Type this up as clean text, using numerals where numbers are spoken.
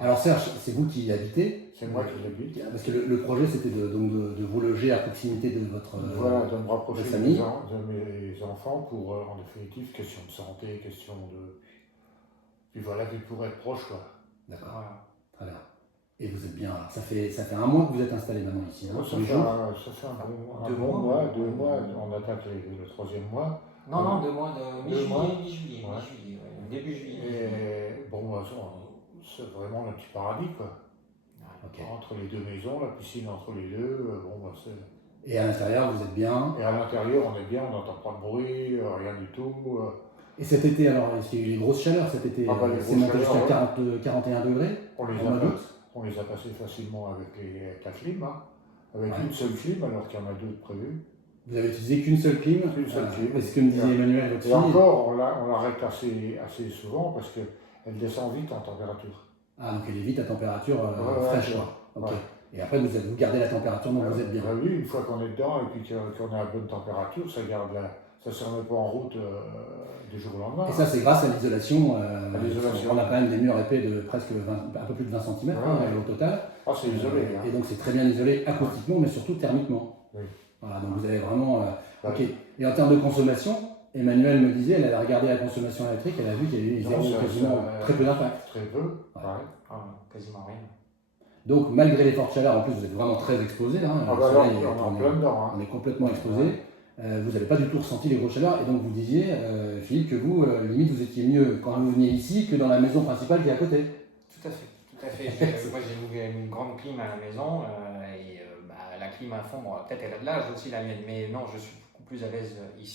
Alors Serge, c'est vous qui y habitez? C'est moi qui l'habite. Parce que le projet, c'était de vous loger à proximité de votre Voilà, de me rapprocher votre famille. de mes enfants pour, en définitive, question de santé, question de... Puis voilà, puis pour être proche, quoi. D'accord, Voilà. très bien. Et vous êtes bien. Ça fait un mois que vous êtes installé maintenant ici, hein, Ça tous les fait jours. ça fait un 2 bon mois. mois, 2 mois, on attaque le 3e mois. Non, 2 mois de 2 mois. mi-juillet, Ouais. début juillet. Et bon, c'est vraiment le petit paradis, quoi. Ok. Entre les deux maisons, la piscine entre les deux, bon, bah, c'est... Et à l'intérieur, vous êtes bien. Et à l'intérieur, on est bien, on n'entend pas de bruit, rien du tout. Et cet été, alors, est-ce qu'il y a eu les grosses chaleurs cet été? Ah bah, les c'est grosses monté jusqu'à chaleurs, 41 degrés On les, au a mois pas- d'août. on les a passés facilement avec la clim, hein. Avec Ouais. une seule clim, alors qu'il y en a 2 de prévues. Vous avez utilisé qu'une seule clim. Une seule clim. C'est ce que me disait Emmanuel, votre Et fille. encore, on l'arrête assez souvent parce qu'elle descend vite en température. Ah, donc elle est vite à température Ouais, fraîche, ouais. quoi. Ok. Ouais. Et après, vous gardez la température dont vous êtes bien. Bah oui, une fois qu'on est dedans et puis qu'on a la bonne température, ça ne se remet pas en route du jour au lendemain. Et ça, c'est grâce à l'isolation. l'isolation. On a quand même des murs épais de presque un peu plus de 20 cm Ouais. au total. Ah, c'est isolé. Hein. Et donc, c'est très bien isolé acoustiquement, mais surtout thermiquement. Oui. Voilà, donc vous avez vraiment. Ouais. Ok. Et en termes de consommation, Emmanuel me disait, elle avait regardé la consommation électrique, elle a vu qu'il y avait Non, quasiment très peu d'impact. Très peu. Ouais. Ouais. Ah, quasiment rien. Donc, malgré les fortes chaleurs, en plus, vous êtes vraiment très exposé. Hein, Ah le bah là, soleil, on est en plein dedans. Hein. on est complètement exposé. Vous n'avez pas du tout ressenti les grosses chaleurs. Et donc, vous disiez, Philippe, que vous, limite, vous étiez mieux quand vous veniez ici que dans la maison principale qui est à côté. Tout à fait, tout à fait. Moi j'ai une grande clim à la maison et la clim à fond, bon, peut-être elle a de l'âge aussi la mienne, mais non, je suis beaucoup plus à l'aise ici.